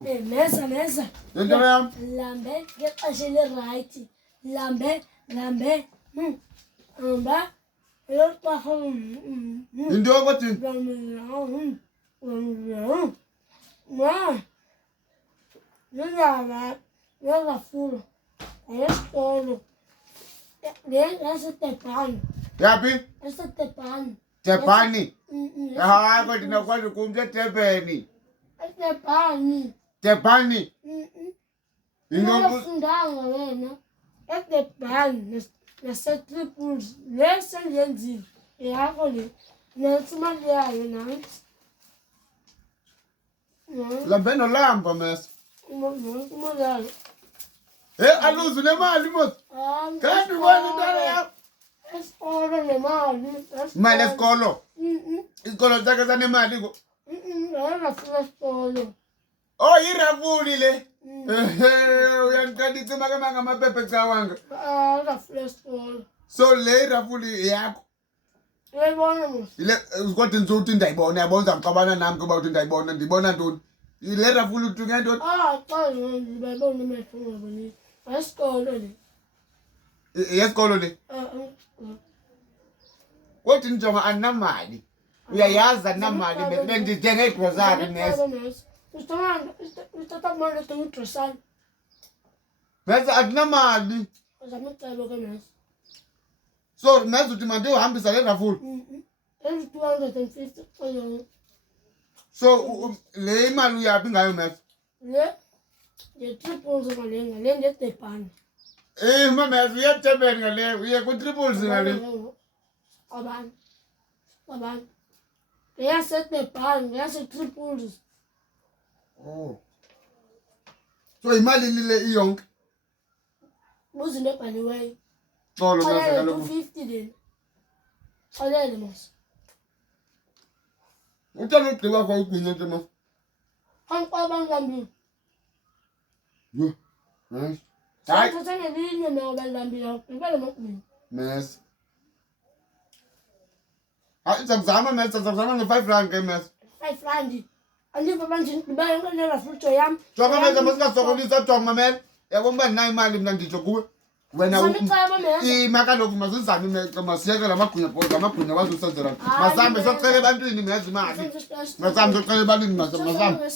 Mesa. Into yam. Lambe ngexesha le-right. Lambe. Hamba. Uyoqaha. Into yokuthi Ngingafuna. Esikolo. Ngesetebhani. yaphi? Esetebhani. Tebhani. Hayi kodwa ndinokwazi kumntu eTebheni. Etebhani. Tebhani. Ngiyafundanga wena. Etebhani nasetriples. Le sengenzile. Yakho le. Nansi imali yayo nansi. Lambe nolamba mes. Imali yayo. Aluzi nemali mos. Kanti ubona into yakho. Esikolo nemali. Imali esikolo. Isikolo sakhe sanemali ko. Ngingafuna esikolo. Oh, irafuli le. Uyandiqalisa make ngamaphepha cawanga. Ngingafuna esikolo. So le irafuli yakho. Uyayibona mos. Ile kodwa ngizothi ndayibona yabona uzamxabana nami kuba uthi ndayibona ndibona ntoni? Ile rafuli uthi ngento. Xa ngibona amehlo ngaboni. Esikolo le. Yesikolo le. Kodwa njonga anamali. Uyayazi anamali bendithenge igrocery mes. Utata mali uthenga igrocery. Mes akunamali. Uzamcela ke mes. So mes uthi manje uhambisa le rafuli. 250 kuyona. So le imali uyaphi ngayo mes? Le nge-triples ngalenga le ngetebhani. Mes uyeTebheni ngale uye ku-triples ngale. Abantu. Ngeyasetebhani ngeyasetriples. Oh. So imali lile iyonke. Buzinto ebhaliweyo. Xolo mes Xolele kaloku. 250 then. Xolele mos. Uthanda ugqiba kwa igwinya nje mas. Angiqabanga ngambili. Yo. Nice. Hayi Thatha ngelinye ngoba lambile ngibele ngokubili. mes. Hayi sizamzama mes sizamzama nge-5 rand ke mes. 5 rand. Andiva manje ngibele ngonela futhi yami. Jonga mes masingasokolisa jonga mamela. Yabona uba ndinayo imali mna nditsho kuwe. Wena Samicaba meza. makaloku masizame masiyeke lamagwinya because amagwinya wazusenzela. Masambe socela ebantwini ngezi imali. Masambe socela ebantwini masambe.